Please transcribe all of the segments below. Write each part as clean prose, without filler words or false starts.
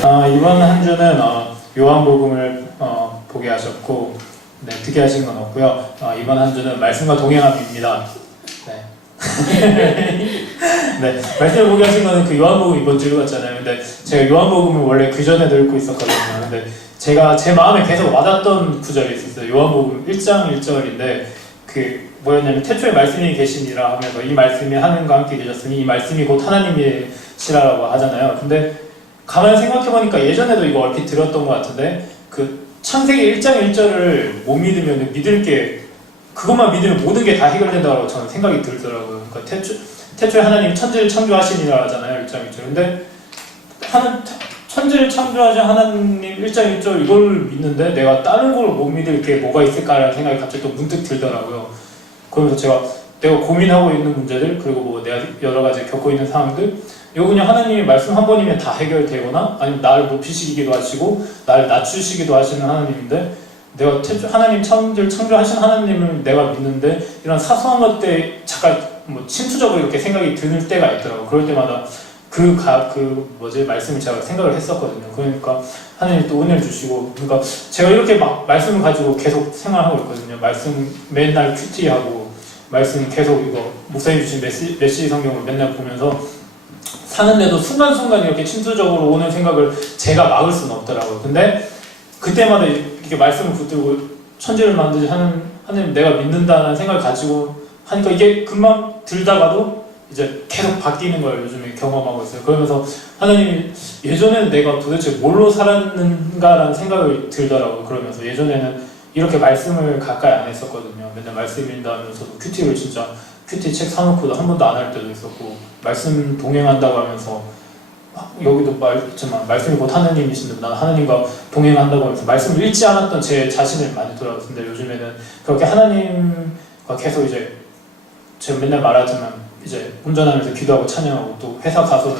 이번 한 주는 요한복음을 보게 하셨고, 네, 듣게 하신 건 없고요. 이번 한 주는 말씀과 동행함입니다. 네. 네, 말씀을 보게 하신 거는 그 요한복음 이번 주 읽었잖아요. 근데 제가 요한복음을 원래 그 전에도 읽고 있었거든요. 근데 제가 제 마음에 계속 와닿던 구절이 있었어요. 요한복음 1장 1절인데 그 뭐였냐면 태초에 말씀이 계시니라 하면서 이 말씀이 하나님과 함께 계셨으니 이 말씀이 곧 하나님이시라라고 하잖아요. 근데 가만히 생각해보니까 예전에도 이거 얼핏 들었던 것 같은데 그 창세기 1장 1절을 못 믿으면 믿을 게 그것만 믿으면 모든 게 다 해결된다고 저는 생각이 들더라고요. 그러니까 태초에 하나님 천지를 창조하시니라 하잖아요. 1장 1절. 근데 천지를 창조하신 하나님 1장 1절 이걸 믿는데 내가 다른 걸 못 믿을 게 뭐가 있을까라는 생각이 갑자기 또 문득 들더라고요. 그러면서 내가 고민하고 있는 문제들 그리고 뭐 내가 여러 가지 겪고 있는 상황들 이거 그냥 하나님의 말씀 한 번이면 다 해결되거나 아니면 나를 높이시기도 하시고 나를 낮추시기도 하시는 하나님인데 내가 하나님 천지를 창조하신 하나님을 내가 믿는데 이런 사소한 것들 잠깐 뭐 침투적으로 이렇게 생각이 드는 때가 있더라고. 그럴 때마다 말씀을 제가 생각을 했었거든요. 그러니까 하나님이 또 은혜를 주시고, 그러니까 제가 이렇게 막 말씀을 가지고 계속 생활하고 있거든요. 말씀 맨날 큐티하고, 말씀 계속 이거 목사님 주신 메시지 성경을 맨날 보면서 사는데도 순간순간 이렇게 침투적으로 오는 생각을 제가 막을 수는 없더라고요. 근데 그때마다 이렇게 말씀을 붙들고 천지를 만드지 하나님 내가 믿는다는 생각을 가지고 하니까 이게 금방 들다가도 이제 계속 바뀌는 걸 요즘에 경험하고 있어요. 그러면서 하나님이 예전에는 내가 도대체 뭘로 살았는가라는 생각이 들더라고요. 그러면서 예전에는 이렇게 말씀을 가까이 안 했었거든요. 맨날 말씀 읽는다면서도 큐티를 진짜 큐티 책 사놓고도 한 번도 안 할 때도 있었고 말씀 동행한다고 하면서 여기도 말했지만 말씀이 곧 하나님이신데 난 하나님과 동행한다고 하면서 말씀을 읽지 않았던 제 자신을 많이 돌아봤는데 요즘에는 그렇게 하나님과 계속 이제 제가 맨날 말하지만 이제 운전하면서 기도하고 찬양하고 또 회사 가서는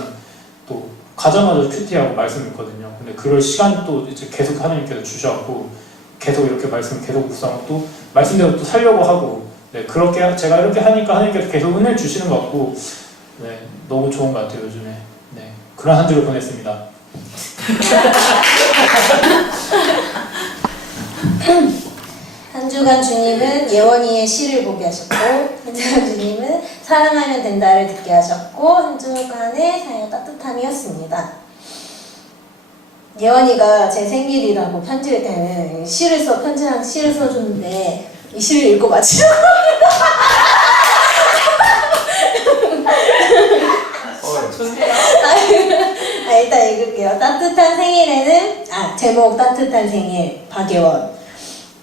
또 가자마자 큐티하고 말씀 읽거든요. 근데 그럴 시간 또 이제 계속 하나님께서 주셔갖고 계속 이렇게 말씀을 계속 묵상하고 또 말씀대로 또 살려고 하고 네, 그렇게 제가 이렇게 하니까 하나님께서 계속 은혜를 주시는 것 같고 네, 너무 좋은 것 같아요 요즘에. 네, 그런 한 주를 보냈습니다. 한 주간 주님은 예원이의 시를 보게 하셨고 한 주간 주님은 사랑하면 된다를 듣게 하셨고 한 주간의 사연 따뜻함이었습니다. 예원이가 제 생일이라고 편지를 때는 편지랑 시를 써줬는데 이 시를 읽고 마치라고 좋네요. 일단 읽을게요. 따뜻한 생일에는 제목 따뜻한 생일 박예원.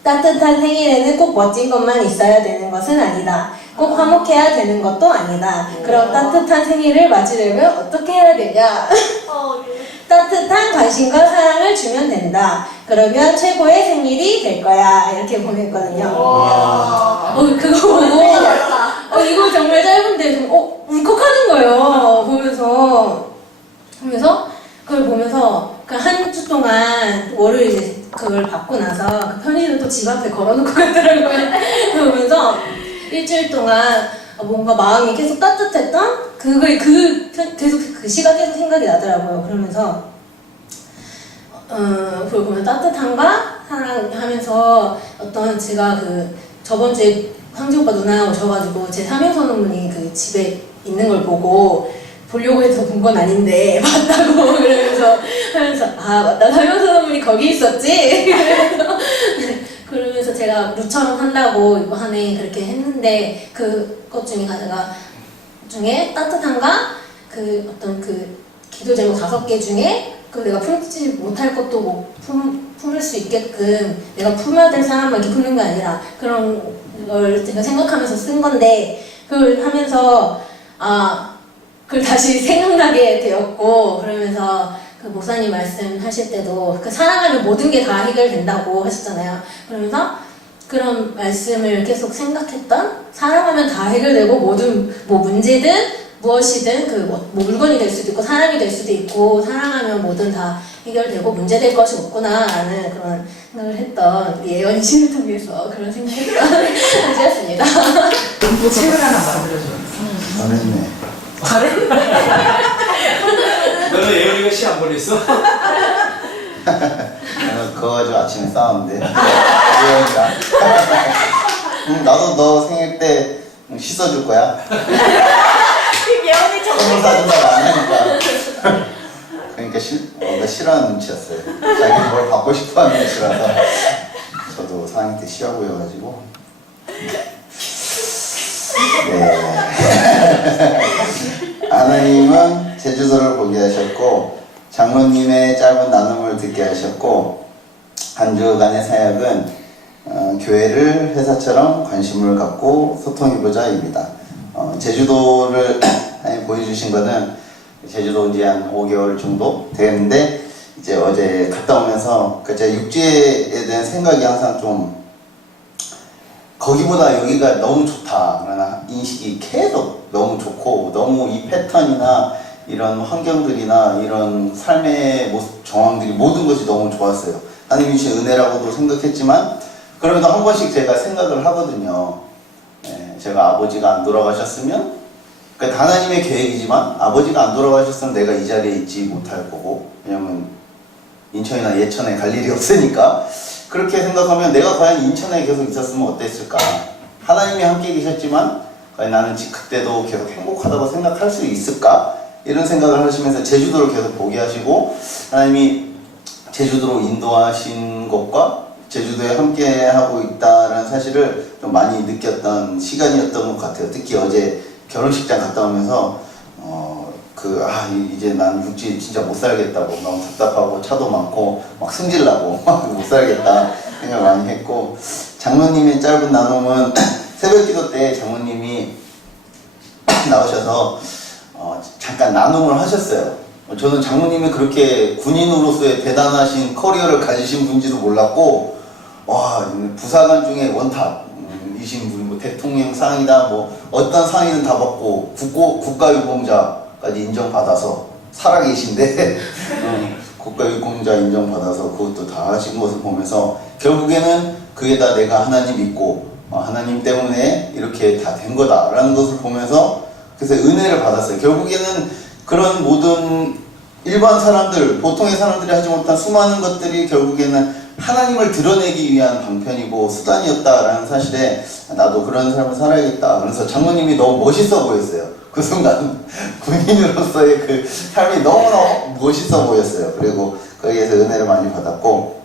따뜻한 생일에는 꼭 멋진 것만 있어야 되는 것은 아니다. 꼭 화목해야 되는 것도 아니다. 그럼 따뜻한 생일을 맞으려면 어떻게 해야 되냐? 따뜻한 관심과 사랑을 주면 된다. 그러면 최고의 생일이 될 거야. 이렇게 보냈거든요. 그거 보고 이거 정말 짧은데 좀 울컥하는 거예요. 보면서 그걸 보면서 그 한 주 동안 월요일 이제 그걸 받고 나서 그 편지를 또 집 앞에 걸어놓고 갔더라고요. 그러면서 일주일 동안 뭔가 마음이 계속 따뜻했던 그걸 계속 그 시가 계속 생각이 나더라고요. 그러면서 그걸 보면 따뜻함과 사랑하면서 어떤 제가 그 저번 주에 황지 오빠 누나 오셔가지고 제 사명선언문이 그 집에 있는 걸 보려고 해서 본 건 아닌데 봤다고 하면서 맞다 사명선언문이 거기 있었지. 그러면서 제가 루처럼 한다고 이거 한 해 그렇게 했는데 그것 중에 따뜻함과 그 어떤 그 기도 제목 5개 중에 그 내가 풀지 못할 것도 뭐 품을 수 있게끔 내가 품어야 될 사람만 이렇게 품는 게 아니라 그런 걸 제가 생각하면서 쓴 건데 그걸 하면서 그걸 다시 생각나게 되었고 그러면서 그 목사님 말씀하실 때도 그 사랑하면 모든 게 다 해결된다고 하셨잖아요. 그러면서 그런 말씀을 계속 생각했던 사랑하면 다 해결되고 모든 뭐 문제든 무엇이든 그 뭐 물건이 될 수도 있고 사람이 될 수도 있고 사랑하면 뭐든 다 해결되고 문제될 것이 없구나라는 그런 생각을 했던 우리 예언이 시를 통해서 그런 생각을 했던 한주였습니다. 책을 하나 만들어줘. 잘했네. 잘했네. 너는 예언이가 시 안 보냈어? 그거 가지고 아침에 싸웠는데. 미안합니다. 나도 너 생일 때 씻어줄 거야. 예언이 선물 사준다고 안 하니까. 그러니까 나 싫어하는 눈치였어요. 자기는 뭘 받고 싶어 하는 눈치라서. 저도 4학년 때 시어보여가지고. 네. 하나님은 제주도를 보게 하셨고, 장로님의 짧은 나눔을 듣게 하셨고, 한 주간의 사역은 교회를 회사처럼 관심을 갖고 소통해보자입니다. 제주도를 보여주신 거는 제주도 온 지 한 5개월 정도 됐는데, 이제 어제 갔다 오면서 제가 육지에 대한 생각이 항상 좀 거기보다 여기가 너무 좋다라는 인식이 계속 너무 좋고, 너무 이 패턴이나 이런 환경들이나 이런 삶의 모습, 정황들이 모든 것이 너무 좋았어요. 하나님이 주신 은혜라고도 생각했지만, 그러면서 한 번씩 제가 생각을 하거든요. 제가 아버지가 안 돌아가셨으면, 그러니까 하나님의 계획이지만 아버지가 안 돌아가셨으면 내가 이 자리에 있지 못할 거고, 왜냐면 인천이나 예천에 갈 일이 없으니까. 그렇게 생각하면 내가 과연 인천에 계속 있었으면 어땠을까? 하나님이 함께 계셨지만 과연 나는 그때도 계속 행복하다고 생각할 수 있을까? 이런 생각을 하시면서 제주도를 계속 보게 하시고, 하나님이 제주도로 인도하신 것과 제주도에 함께 하고 있다는 사실을 좀 많이 느꼈던 시간이었던 것 같아요. 특히 어제 결혼식장 갔다 오면서 이제 난 육지 진짜 못 살겠다고, 너무 답답하고 차도 많고 막 승질나고 못 살겠다 생각 많이 했고, 장로님의 짧은 나눔은 새벽기도 때 장로님이 나오셔서 잠깐 나눔을 하셨어요. 저는 장로님이 그렇게 군인으로서의 대단하신 커리어를 가지신 분인지도 몰랐고, 와, 부사관 중에 원탑이신 분, 뭐 대통령 상이다, 뭐 어떤 상이든 다 받고 국가유공자까지 인정받아서 살아계신데 국가유공자 인정받아서 그것도 다 하신 것을 보면서, 결국에는 그게 다 내가 하나님 믿고 하나님 때문에 이렇게 다 된 거다라는 것을 보면서, 그래서 은혜를 받았어요. 결국에는 그런 모든 일반 사람들, 보통의 사람들이 하지 못한 수많은 것들이 결국에는 하나님을 드러내기 위한 방편이고 수단이었다라는 사실에, 나도 그런 삶을 살아야겠다. 그래서 장모님이 너무 멋있어 보였어요. 그 순간 군인으로서의 그 삶이 너무너무 멋있어 보였어요. 그리고 거기에서 은혜를 많이 받았고,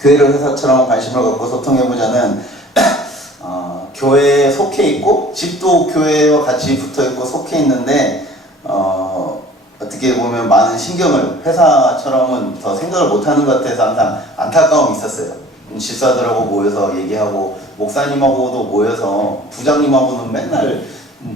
교회를 회사처럼 관심을 갖고 소통해보자는 교회에 속해 있고, 집도 교회와 같이 붙어 있고 속해 있는데, 어떻게 보면 많은 신경을 회사처럼은 더 생각을 못하는 것 같아서 항상 안타까움이 있었어요. 집사들하고 모여서 얘기하고, 목사님하고도 모여서 부장님하고는 맨날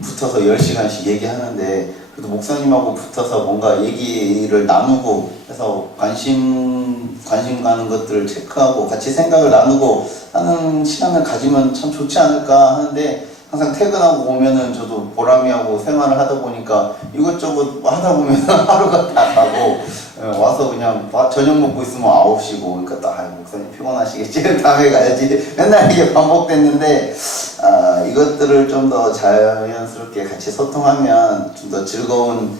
붙어서 10시간씩 얘기하는데, 그래도 목사님하고 붙어서 뭔가 얘기를 나누고 해서 관심 가는 것들을 체크하고 같이 생각을 나누고 하는 시간을 가지면 참 좋지 않을까 하는데, 항상 퇴근하고 오면은 저도 보람이하고 생활을 하다 보니까 이것저것 하다 보면 하루가 다 가고, 와서 그냥 저녁 먹고 있으면 9시고, 그러니까 딱 목사님 피곤하시겠지, 다음에 가야지, 맨날 이게 반복됐는데, 이것들을 좀 더 자연스럽게 같이 소통하면 좀 더 즐거운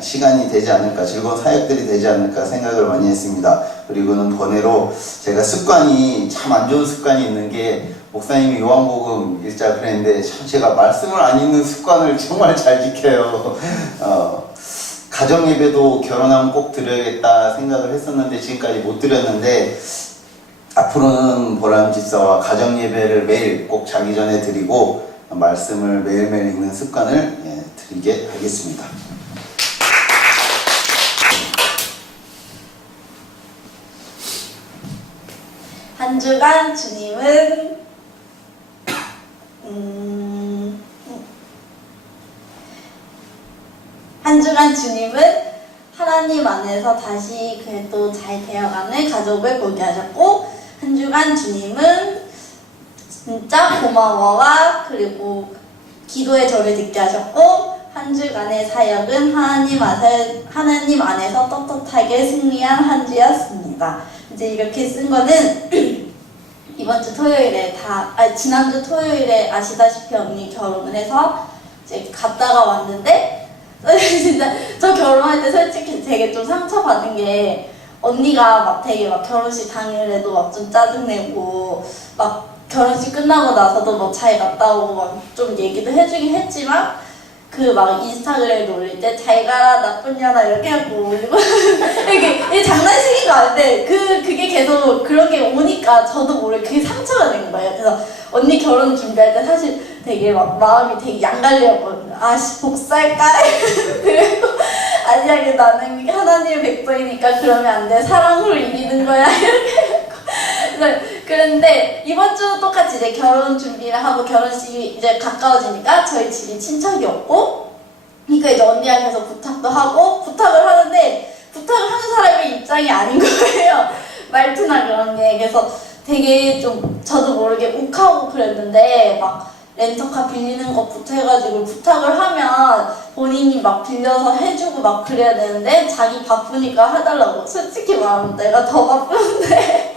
시간이 되지 않을까, 즐거운 사역들이 되지 않을까 생각을 많이 했습니다. 그리고는 번외로 제가 습관이, 참 안 좋은 습관이 있는 게, 목사님이 요한복음 읽자 그랬는데 참 제가 말씀을 안 읽는 습관을 정말 잘 지켜요. 가정예배도 결혼하면 꼭 드려야겠다 생각을 했었는데 지금까지 못 드렸는데, 앞으로는 보람 집사와 가정예배를 매일 꼭 자기 전에 드리고 말씀을 매일매일 읽는 습관을 드리게 하겠습니다. 한 주간 주님은 한 주간 주님은 하나님 안에서 다시 그래도 잘 되어가는 가족을 보게 하셨고, 한 주간 주님은 진짜 고마워와 그리고 기도의 저를 듣게 하셨고, 한 주간의 사역은 하나님 안에서 떳떳하게 승리한 한 주였습니다. 이제 이렇게 쓴 거는 이번 주 토요일에 지난주 토요일에 아시다시피 언니 결혼을 해서 이제 갔다가 왔는데, 진짜 저 결혼할 때 솔직히 되게 좀 상처받은 게, 언니가 막 되게 막 결혼식 당일에도 막 좀 짜증내고 막 결혼식 끝나고 나서도 뭐 잘 갔다 오고 막 좀 얘기도 해주긴 했지만 그 막 인스타그램에 올릴 때 잘 가라 나쁜 년아 이렇게 하고 올리고 이게 장난식인 거 아는데 그게 계속 그런 게 오니까 저도 모르게 그게 상처가 된 거예요. 그래서 언니 결혼 준비할 때 사실 되게 막 마음이 되게 양갈래였거든요. 아씨 복수할까? 그리고 아니야 나는 하나님의 백성이니까 그러면 안 돼. 사랑으로 이기는 거야 이렇게. 그런데 이번 주 똑같이 이제 결혼 준비를 하고 결혼식이 이제 가까워지니까 저희 집이 친척이 없고 그러니까 이제 언니가 계속 부탁도 하고 부탁을 하는데 부탁을 하는 사람의 입장이 아닌 거예요. 말투나 그런 게. 그래서 되게 좀 저도 모르게 욱하고 그랬는데 막 렌터카 빌리는 것부터 해가지고 부탁을 하면 본인이 막 빌려서 해주고 막 그래야 되는데 자기 바쁘니까 해달라고. 솔직히 말하면 내가 더 바쁜데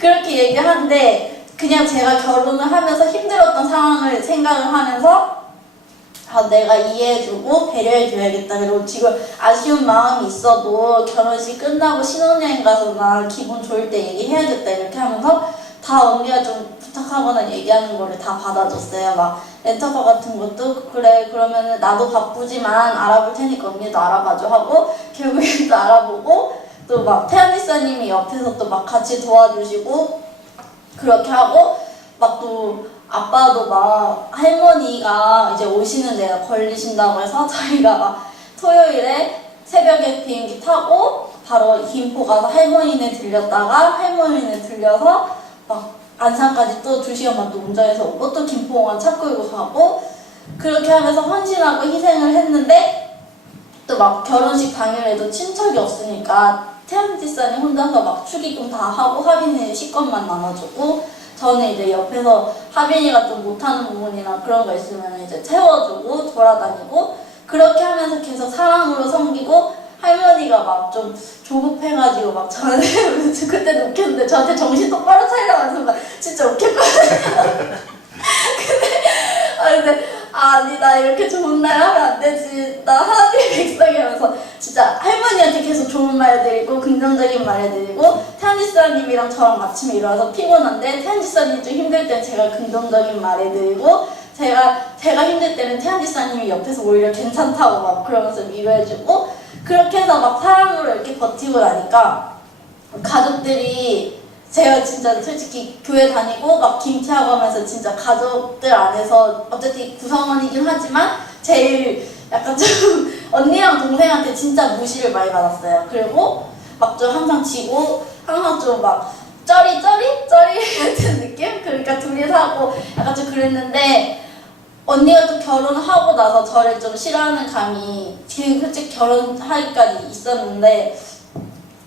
그렇게 얘기하는데 그냥 제가 결혼을 하면서 힘들었던 상황을 생각을 하면서 내가 이해해주고 배려해줘야겠다. 그리고 지금 아쉬운 마음이 있어도 결혼식 끝나고 신혼여행 가서나 기분 좋을 때 얘기해야겠다 이렇게 하면서 다 언니가 좀 부탁하거나 얘기하는 거를 다 받아줬어요. 막 렌터카 같은 것도 그래 그러면은 나도 바쁘지만 알아볼 테니까 언니도 알아봐줘 하고 결국엔 또 알아보고 또 막 태연이사님이 옆에서 또 막 같이 도와주시고 그렇게 하고 막 또 아빠도 막 할머니가 이제 오시는 데가 걸리신다고 해서 저희가 막 토요일에 새벽에 비행기 타고 바로 김포 가서 할머니네 들렸다가 할머니네 들려서 막 안산까지 또 2시간 반 또 운전해서 오고 또 김포공항 차 끌고 가고 그렇게 하면서 헌신하고 희생을 했는데 또 막 결혼식 당일에도 친척이 없으니까 태연지사님 혼자서 막 축의금 다 하고 하빈이 식권만 나눠주고 저는 이제 옆에서 하빈이가 좀 못하는 부분이나 그런 거 있으면 이제 채워주고 돌아다니고 그렇게 하면서 계속 사랑으로 섬기고 할머니가 막 좀 조급해가지고 막 저한테 그때도 웃겼는데 저한테 정신 똑바로 차리라고 하는 순간 진짜 웃겼거든요. 근데 아니 나 이렇게 좋은 날 하면 안 되지. 나 하나님의 백성이라면서 진짜 할머니한테 계속 좋은 말 드리고 긍정적인 말 해드리고 태연지사님이랑 저랑 아침에 일어나서 피곤한데 태연지사님 좀 힘들 땐 제가 긍정적인 말 해드리고 제가 힘들 때는 태연지사님이 옆에서 오히려 괜찮다고 막 그러면서 위로해주고 그렇게 해서 막 사랑으로 이렇게 버티고 나니까 가족들이 제가 진짜 솔직히 교회 다니고 막 김치하고 하면서 진짜 가족들 안에서 어쨌든 구성원이긴 하지만 제일 약간 좀 언니랑 동생한테 진짜 무시를 많이 받았어요. 그리고 막 좀 항상 지고 항상 좀 막 쩌리 같은 느낌? 그러니까 둘이서 하고 약간 좀 그랬는데 언니가 또 결혼하고 나서 저를 좀 싫어하는 감이 지금 솔직히 결혼하기까지 있었는데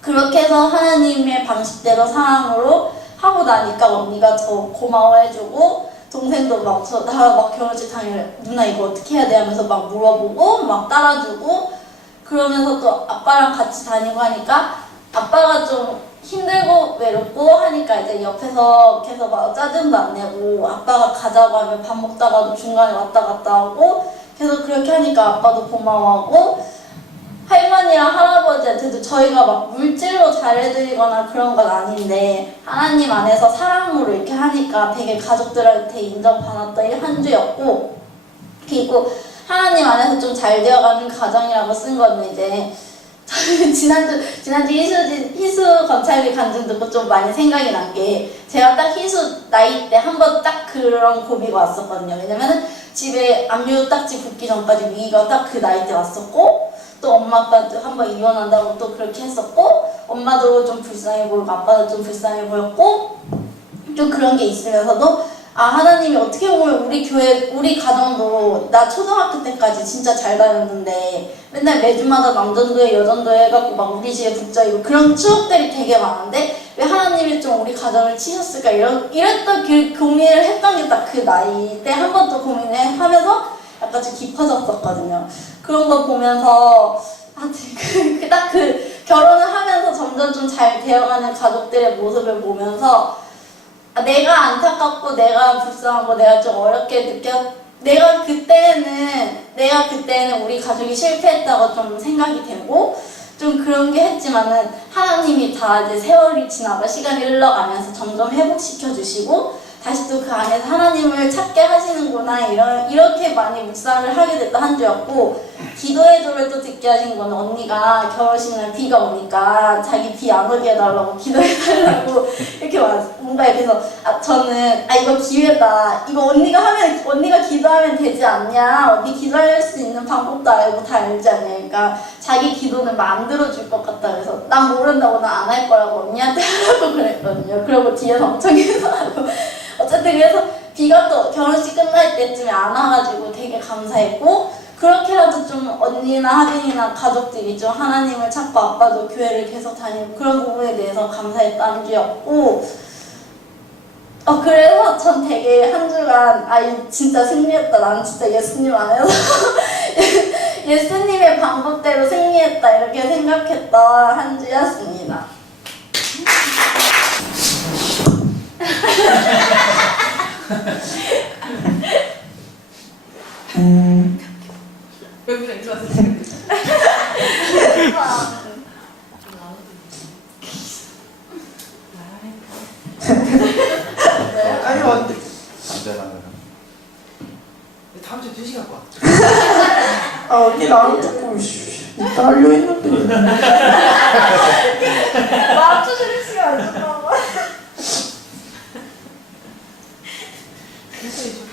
그렇게 해서 하나님의 방식대로 사랑으로 하고 나니까 언니가 저 고마워해주고 동생도 막 나 막 결혼식 당일에 누나 이거 어떻게 해야 돼 하면서 막 물어보고 막 따라주고 그러면서 또 아빠랑 같이 다니고 하니까 아빠가 좀 힘들고 외롭고 하니까 이제 옆에서 계속 막 짜증도 안 내고 아빠가 가자고 하면 밥 먹다가도 중간에 왔다 갔다 하고 계속 그렇게 하니까 아빠도 고마워하고 할머니랑 할아버지한테도 저희가 막 물질로 잘해드리거나 그런 건 아닌데 하나님 안에서 사랑으로 이렇게 하니까 되게 가족들한테 인정받았던 한 주였고 그리고 하나님 안에서 좀 잘 되어가는 가정이라고 쓴 거는 이제 지난주 희수 건찰비 간증 듣고 좀 많이 생각이 난 게 제가 딱 희수 나이 때 한 번 딱 그런 고비가 왔었거든요. 왜냐면은 집에 압류 딱지 붙기 전까지 위기가 딱 그 나이 때 왔었고 또 엄마 아빠도 한 번 이혼한다고 또 그렇게 했었고 엄마도 좀 불쌍해 보이고 아빠도 좀 불쌍해 보였고 좀 그런 게 있으면서도 하나님이 어떻게 보면 우리 교회 우리 가정도 나 초등학교 때까지 진짜 잘 다녔는데 맨날 매주마다 남전도회 여전도회 해갖고 막 우리 집에 붙잡이고 그런 추억들이 되게 많은데 왜 하나님이 좀 우리 가정을 치셨을까 이랬던 그 고민을 했던 게 딱 그 나이 때 한 번 또 고민을 하면서 약간 좀 깊어졌었거든요. 그런 거 보면서 딱 그 결혼을 하면서 점점 좀 잘 되어가는 가족들의 모습을 보면서 내가 안타깝고 내가 불쌍하고 내가 좀 어렵게 내가 그때는 우리 가족이 실패했다고 좀 생각이 되고 좀 그런 게 했지만은 하나님이 다 이제 세월이 지나고 시간이 흘러가면서 점점 회복시켜 주시고 다시 또 그 안에서 하나님을 찾게 하시는구나 이렇게 많이 묵상을 하게 됐던 한 주였고 기도의 조를 또 듣게 하신 거는 언니가 결혼식 날 비가 오니까 자기 비 안 오게 해달라고 기도해달라고 이렇게 뭔가 이렇게 해서 저는 이거 기회다 이거 언니가 기도하면 되지 않냐 언니 기도할 수 있는 방법도 알고 다 알지 않냐 그러니까 자기 기도는 안 들어줄 것 같다 그래서 난 모른다고 난 안 할 거라고 언니한테 하라고 그랬거든요. 그리고 뒤에서 엄청 기도하고 어쨌든 그래서 비가 또 결혼식 끝날 때쯤에 안 와가지고 되게 감사했고 그렇게라도 좀 언니나 하빈이나 가족들이 좀 하나님을 찾고 아빠도 교회를 계속 다니고 그런 부분에 대해서 감사했던 주였고 그래서 전 되게 한 주간 진짜 승리했다 난 진짜 예수님 안에서 예수님의 방법대로 승리했다 이렇게 생각했던 한 주였습니다. 여기서 좋았어요. 아니 왔는데 안전하게. 다음 주에 2시간 봐. 언니 나랑 조금 이따 하려 했는데 맞춰주는 시간 안 줬나 봐. 굉장히 좋다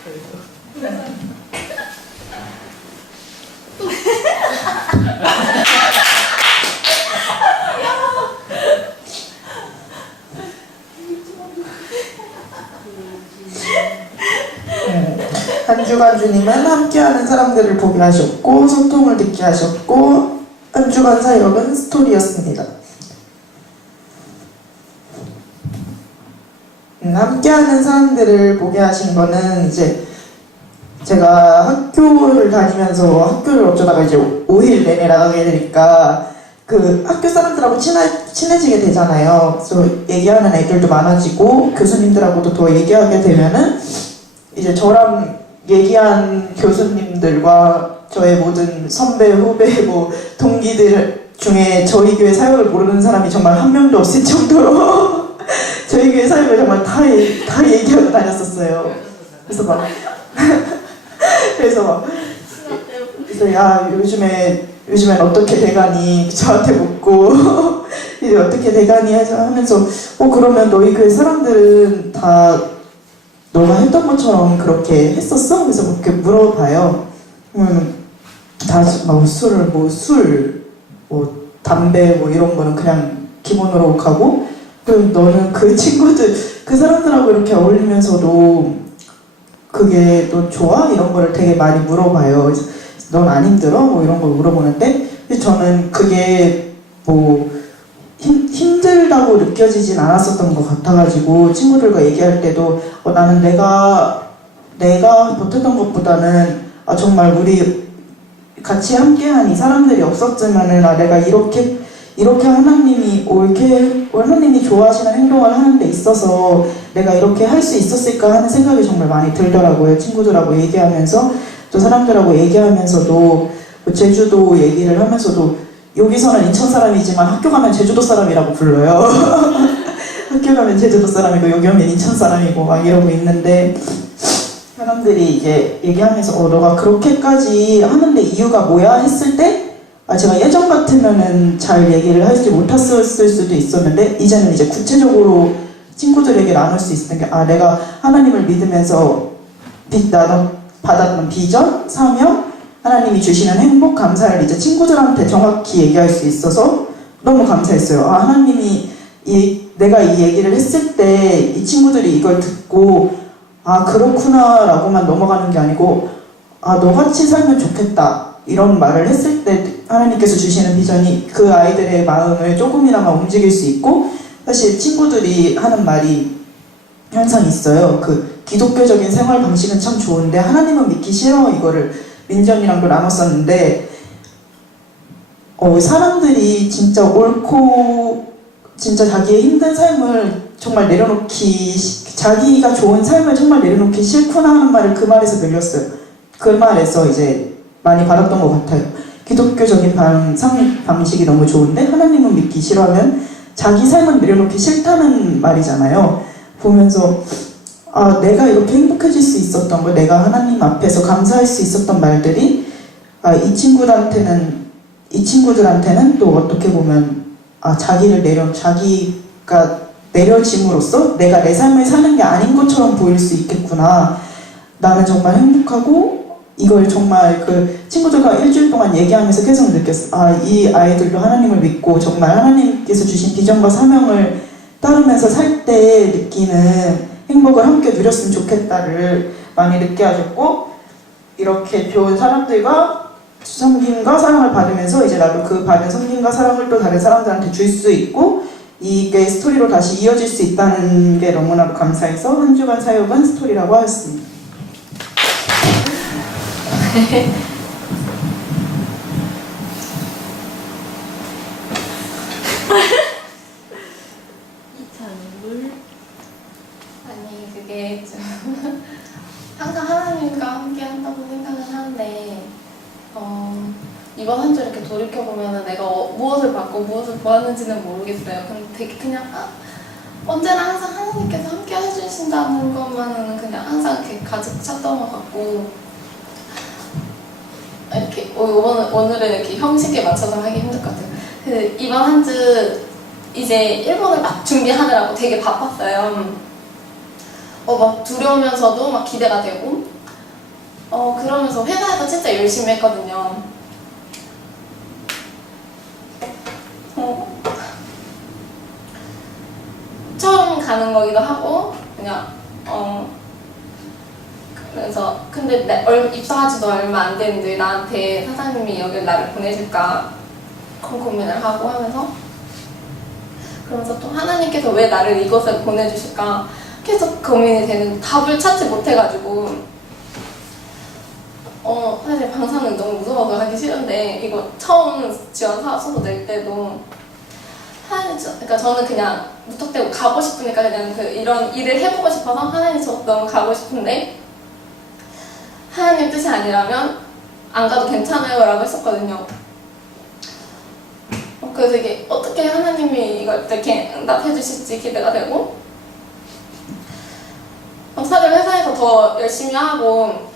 한 주간 주님은 함께하는 사람들을 보게 하셨고 소통을 듣게 하셨고 한 주간 사역은 스토리였습니다. 함께하는 사람들을 보게 하신 거는 이제 제가 학교를 다니면서 학교를 어쩌다가 이제 5일 내내 나가게 되니까 그 학교 사람들하고 친해지게 되잖아요. 그래서 얘기하는 애들도 많아지고 교수님들하고도 더 얘기하게 되면은 이제 저랑 얘기한 교수님들과 저의 모든 선배, 후배, 동기들 중에 저희 교회 사역을 모르는 사람이 정말 한 명도 없을 정도로 저희 교회 사역을 정말 다 얘기하고 다녔었어요. 그래서 야 요즘엔 어떻게 돼가니 저한테 묻고 이제 어떻게 돼가니 하면서 그러면 너희 교회 사람들은 다 너가 했던 것처럼 그렇게 했었어? 그래서 그렇게 물어봐요. 다 술, 담배 이런 거는 그냥 기본으로 가고 그럼 너는 그 친구들, 그 사람들하고 이렇게 어울리면서도 그게 너 좋아? 이런 거를 되게 많이 물어봐요. 넌 안 힘들어? 이런 걸 물어보는데 저는 그게 힘들다고 느껴지진 않았었던 것 같아가지고 친구들과 얘기할 때도 나는 내가 버텼던 것보다는 정말 우리 같이 함께한 이 사람들이 없었지만은 내가 이렇게 하나님이 좋아하시는 행동을 하는 데 있어서 내가 이렇게 할 수 있었을까 하는 생각이 정말 많이 들더라고요. 친구들하고 얘기하면서 또 사람들하고 얘기하면서도 제주도 얘기를 하면서도 여기서는 인천 사람이지만 학교 가면 제주도 사람이라고 불러요. 학교 가면 제주도 사람이고 여기 오면 인천 사람이고 막 이러고 있는데 사람들이 이제 얘기하면서 너가 그렇게까지 하는데 이유가 뭐야 했을 때 제가 예전 같으면은 잘 얘기를 하지 못했을 수도 있었는데 이제는 이제 구체적으로 친구들에게 나눌 수 있었던 게 내가 하나님을 믿으면서 받았던 비전, 사명, 하나님이 주시는 행복, 감사를 이제 친구들한테 정확히 얘기할 수 있어서 너무 감사했어요. 하나님이 내가 이 얘기를 했을 때 이 친구들이 이걸 듣고 그렇구나 라고만 넘어가는 게 아니고 너같이 살면 좋겠다 이런 말을 했을 때 하나님께서 주시는 비전이 그 아이들의 마음을 조금이나마 움직일 수 있고 사실 친구들이 하는 말이 항상 있어요. 그 기독교적인 생활 방식은 참 좋은데 하나님은 믿기 싫어 이거를 민정이랑도 나눴었는데 사람들이 진짜 옳고 진짜 자기의 힘든 삶을 정말 내려놓기 자기가 좋은 삶을 정말 내려놓기 싫구나 하는 말을 그 말에서 들렸어요. 그 말에서 이제 많이 받았던 것 같아요. 기독교적인 방식이 너무 좋은데 하나님은 믿기 싫어하면 자기 삶은 내려놓기 싫다는 말이잖아요. 보면서 아, 내가 이렇게 행복해질 수 있었던 거, 내가 하나님 앞에서 감사할 수 있었던 말들이 아, 이 친구들한테는 또 어떻게 보면 아, 자기가 내려짐으로써 내가 내 삶을 사는 게 아닌 것처럼 보일 수 있겠구나. 나는 정말 행복하고 이걸 정말 그 친구들과 일주일 동안 얘기하면서 계속 느꼈어. 아, 이 아이들도 하나님을 믿고 정말 하나님께서 주신 비전과 사명을 따르면서 살 때 느끼는 행복을 함께 누렸으면 좋겠다를 많이 느끼게 하셨고, 이렇게 좋은 사람들과 섬김과 사랑을 받으면서 이제 나도 그 받은 섬김과 사랑을 또 다른 사람들한테 줄 수 있고 이게 스토리로 다시 이어질 수 있다는 게 너무나도 감사해서 한 주간 사역은 스토리라고 하였습니다. 이찬물. 아니 그게 좀 항상 하나님과 함께 한다고 생각을 하는데 이번 한 주 이렇게 돌이켜보면 내가 무엇을 받고 무엇을 보았는지는 모르겠어요. 근데 되게 그냥 언제나 항상 하나님께서 함께 해주신다는 것만은 그냥 항상 이렇게 가득 찼던 것 같고, 이렇게 오늘은 이렇게 형식에 맞춰서 하기 힘들 것 같아요. 그 이번 한 주 이제 일본을 막 준비하느라고 되게 바빴어요. 막 두려우면서도 막 기대가 되고, 그러면서 회사에서 진짜 열심히 했거든요. 처음 가는 거기도 하고, 그냥, 그래서, 근데 입사하지도 얼마 안 됐는데 나한테 사장님이 여기 나를 보내줄까 고민을 하고 하면서, 그러면서 또 하나님께서 왜 나를 이곳에 보내주실까 계속 고민이 되는, 답을 찾지 못해가지고 사실 방사능 너무 무서워서 하기 싫은데 이거 처음 지원 사업소서 낼 때도 그러니까 저는 그냥 무턱대고 가고 싶으니까 그냥 이런 일을 해보고 싶어서 하나님 저 너무 가고 싶은데 하나님 뜻이 아니라면 안 가도 괜찮아요 라고 했었거든요. 그래서 이게 어떻게 하나님이 이걸 이렇게 응답해 주실지 기대가 되고, 사실 회사에서 더 열심히 하고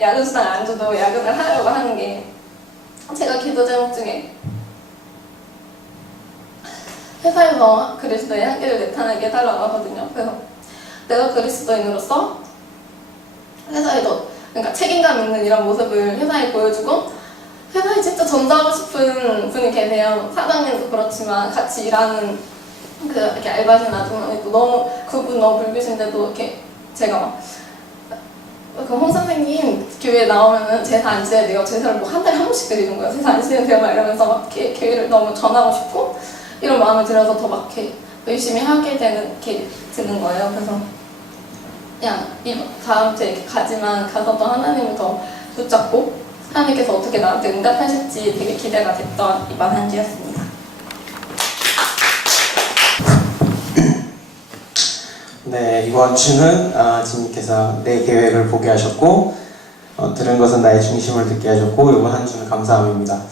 야근 수당 안 줘도 야근을 하려고 하는 게 제가 기도 제목 중에 회사에서 그리스도의 향기를 나타나게 해달라고 하거든요. 그래서 내가 그리스도인으로서 회사에도 그러니까 책임감 있는 이런 모습을 회사에 보여주고, 회사에 진짜 전도하고 싶은 분이 계세요. 사장님도 그렇지만 같이 일하는 이렇게 알바생 아주머니도 너무 그분 너무 불교신데도 이렇게 제가 막 홍 선생님 교회 나오면은 제사 안 지내야 돼요. 제사를 뭐 한 달에 한 번씩 드리는 거예요. 제사 안 지내야 돼요. 막 이러면서 막 교회를 너무 전하고 싶고 이런 마음이 들어서 더 막 이렇게 열심히 하게 드는 거예요. 그래서 그냥 다음 주에 이렇게 가지만 가서 또 하나님을 더 붙잡고 하나님께서 어떻게 나한테 응답하실지 되게 기대가 됐던 이번 한 주였습니다. 네, 이번 주는 주님께서 내 계획을 보게 하셨고 들은 것은 나의 중심을 듣게 하셨고 이번 한 주는 감사함입니다.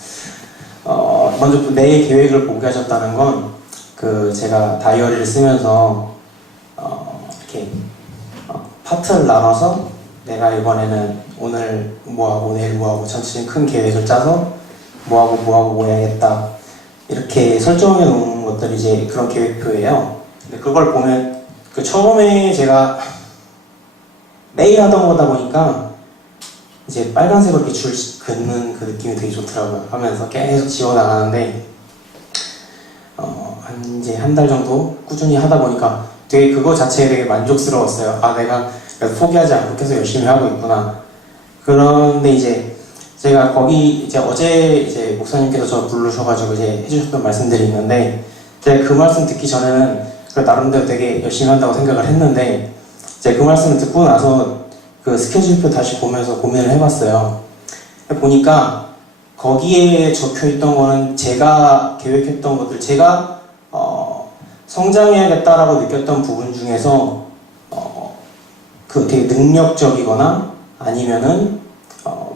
먼저 내 계획을 보게 하셨다는 건 제가 다이어리를 쓰면서 이렇게 파트를 나눠서 내가 이번에는 오늘 뭐하고 내일 뭐하고 전체적인 큰 계획을 짜서 뭐하고 해야겠다 이렇게 설정해 놓은 것들이 이제 그런 계획표예요. 근데 그걸 보면 처음에 제가 매일 하던 거다 보니까 이제 빨간색으로 이렇게 줄 긋는 그 느낌이 되게 좋더라고요. 하면서 계속 지워나가는데 이제 한 달 정도 꾸준히 하다 보니까 되게 그거 자체에 되게 만족스러웠어요. 내가 그래서 포기하지 않고 계속 열심히 하고 있구나. 그런데 이제 제가 거기 어제 이제 목사님께서 저 부르셔가지고 이제 해주셨던 말씀들이 있는데 제가 그 말씀 듣기 전에는 나름대로 되게 열심히 한다고 생각을 했는데 제가 그 말씀을 듣고 나서 그 스케줄표 다시 보면서 고민을 해봤어요. 보니까 거기에 적혀있던 거는 제가 계획했던 것들, 제가 성장해야겠다라고 느꼈던 부분 중에서 되게 능력적이거나 아니면은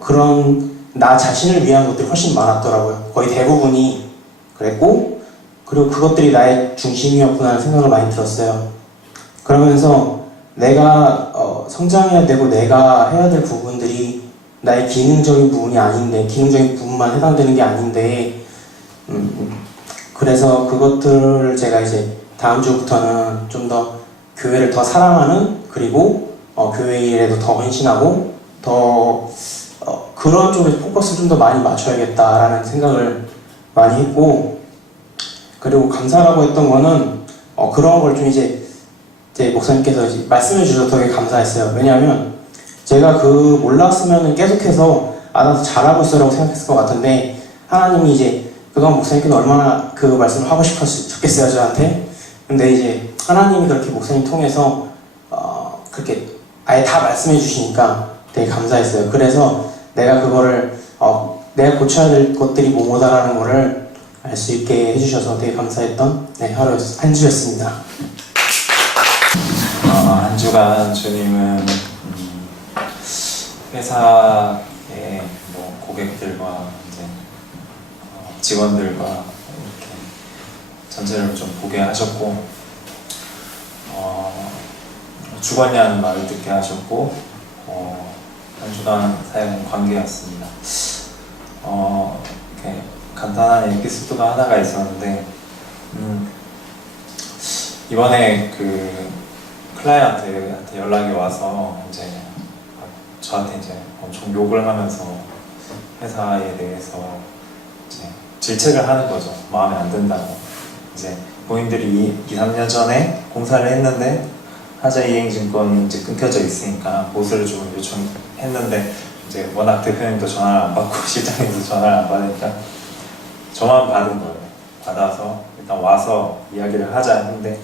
그런 나 자신을 위한 것들이 훨씬 많았더라고요. 거의 대부분이 그랬고, 그리고 그것들이 나의 중심이었구나 하는 생각을 많이 들었어요. 그러면서 내가 성장해야 되고 내가 해야 될 부분들이 나의 기능적인 부분이 아닌데, 기능적인 부분만 해당되는 게 아닌데, 그래서 그것들을 제가 이제 다음 주부터는 좀 더 교회를 더 사랑하는, 그리고 교회 일에도 더 헌신하고 더 그런 쪽에 포커스를 좀 더 많이 맞춰야겠다라는 생각을 많이 했고, 그리고 감사라고 했던 거는 그런 걸 좀 이제 제 목사님께서 이제 말씀해 주셔서 되게 감사했어요. 왜냐하면 제가 그 몰랐으면 계속해서 나도 잘하고 있어라고 생각했을 것 같은데, 하나님이 이제 그동안 목사님께서 얼마나 그 말씀을 하고 싶겠어요 저한테. 근데 이제 하나님이 그렇게 목사님 통해서 그렇게 아예 다 말씀해 주시니까 되게 감사했어요. 그래서 내가 그거를 내가 고쳐야 될 것들이 뭐뭐다라는 거를 알 수 있게 해주셔서 되게 감사했던 한 주였습니다. 한 주간 주님은 회사의 뭐 고객들과 이제 직원들과 이렇게 전체를 좀 보게 하셨고, 죽었냐는 말을 듣게 하셨고, 한 주간 사역은 관계였습니다. 이렇게 간단한 에피소드가 하나가 있었는데, 이번에 그 클라이언트한테 연락이 와서 이제 저한테 이제 엄청 욕을 하면서 회사에 대해서 이제 질책을 하는 거죠. 마음에 안 든다고. 이제 본인들이 2-3년 전에 공사를 했는데 하자 이행증권이 이제 끊겨져 있으니까 보수를 좀 요청했는데, 이제 워낙 대표님도 전화를 안 받고 실장님도 전화를 안 받으니까 저만 받은 거예요. 받아서 일단 와서 이야기를 하자 했는데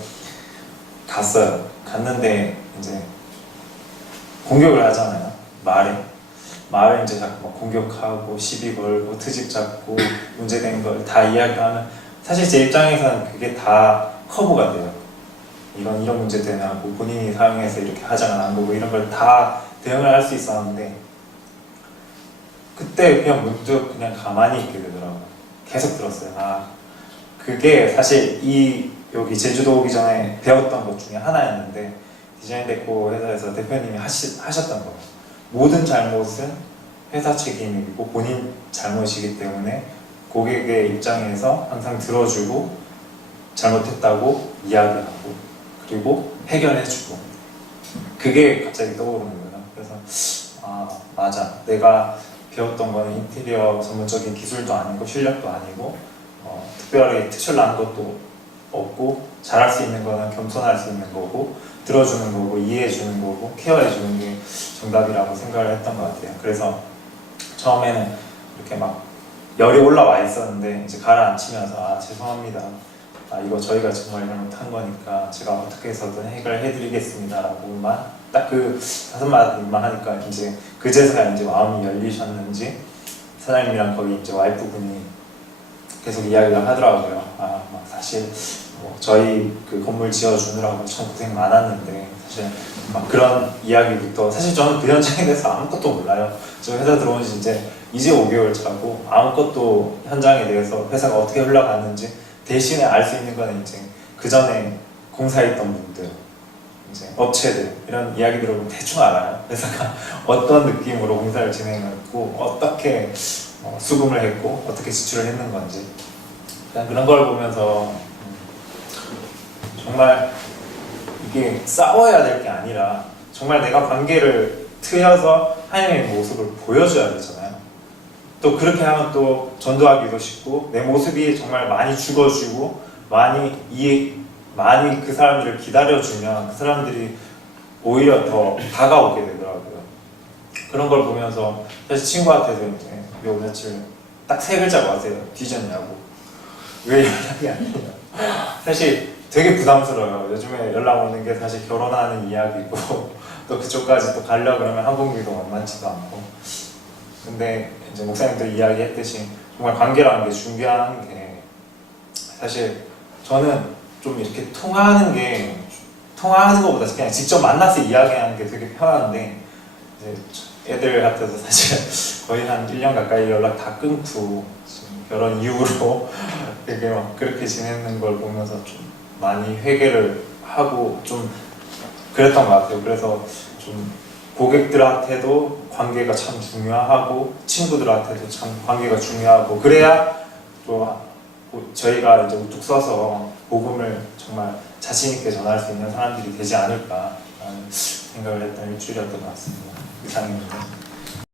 갔어요. 갔는데 이제 공격을 하잖아요. 말을 이제 자꾸 막 공격하고 시비 걸고 트집 잡고 문제된 걸 다 이야기하면, 사실 제 입장에서는 그게 다 커버가 돼요. 이런 문제 되냐고, 본인이 사용해서 이렇게 하자가 난 거고, 이런 걸 다 대응을 할 수 있었는데, 그때 그냥 문득 그냥 가만히 있게 되더라고요. 계속 들었어요. 그게 사실 여기 제주도 오기 전에 배웠던 것 중에 하나였는데, 디자인 데코 회사에서 대표님이 하셨던 거예요. 모든 잘못은 회사 책임이고 본인 잘못이기 때문에 고객의 입장에서 항상 들어주고 잘못했다고 이야기하고 그리고 해결해주고, 그게 갑자기 떠오르는 거예요. 그래서 맞아, 내가 배웠던 거는 인테리어 전문적인 기술도 아니고 실력도 아니고 특별히 특출난 것도 없고, 잘할 수 있는 거는 겸손할 수 있는 거고, 들어주는 거고, 이해해주는 거고, 케어해주는 게 정답이라고 생각을 했던 것 같아요. 그래서 처음에는 이렇게 막 열이 올라와 있었는데, 이제 가라앉히면서 죄송합니다, 이거 저희가 정말 잘못한 거니까 제가 어떻게 해서든 해결해드리겠습니다 라고만 딱 그 5마디만 하니까, 이제 그제서야 이제 마음이 열리셨는지 사장님이랑 거기 이제 와이프분이 계속 이야기를 하더라고요. 막 사실 저희 그 건물 지어주느라고 참 고생 많았는데, 사실 막 그런 이야기부터, 사실 저는 그 현장에 대해서 아무것도 몰라요. 저 회사 들어온 지 이제 5개월 차고, 아무것도 현장에 대해서 회사가 어떻게 흘러갔는지 대신에 알 수 있는 거는 이제 그 전에 공사했던 분들, 이제 업체들, 이런 이야기 들어보면 대충 알아요. 회사가 어떤 느낌으로 공사를 진행했고, 어떻게 수금을 했고, 어떻게 지출을 했는 건지, 그런 걸 보면서 정말 이게 싸워야 될 게 아니라 정말 내가 관계를 트여서 하나님의 모습을 보여줘야 되잖아요. 또 그렇게 하면 또 전도하기도 쉽고, 내 모습이 정말 많이 죽어주고 많이 그 사람들을 기다려주면 그 사람들이 오히려 더 다가오게 되더라고요. 그런 걸 보면서 사실 친구한테도 이제 요 며칠 딱 3글자가 왔어요. 뒤졌냐고. 왜 연락이 안 돼요? 사실 되게 부담스러워요. 요즘에 연락 오는 게 사실 결혼하는 이야기고 또 그쪽까지 또 가려고 그러면 항공비도 만만치도 않고. 근데 이제 목사님도 이야기했듯이 정말 관계라는 게 중요한 게, 사실 저는 좀 이렇게 통화하는 것보다 그냥 직접 만나서 이야기하는 게 되게 편한데, 이제 애들한테도 사실 거의 한 1년 가까이 연락 다 끊고 지금 결혼 이후로 되게 막 그렇게 지내는 걸 보면서 좀 많이 회개를 하고 좀 그랬던 것 같아요. 그래서 좀 고객들한테도 관계가 참 중요하고 친구들한테도 참 관계가 중요하고 그래야 또 저희가 이제 우뚝 서서 복음을 정말 자신 있게 전할 수 있는 사람들이 되지 않을까라는 생각을 했던 일주일이었던 것 같습니다. 이상입니다.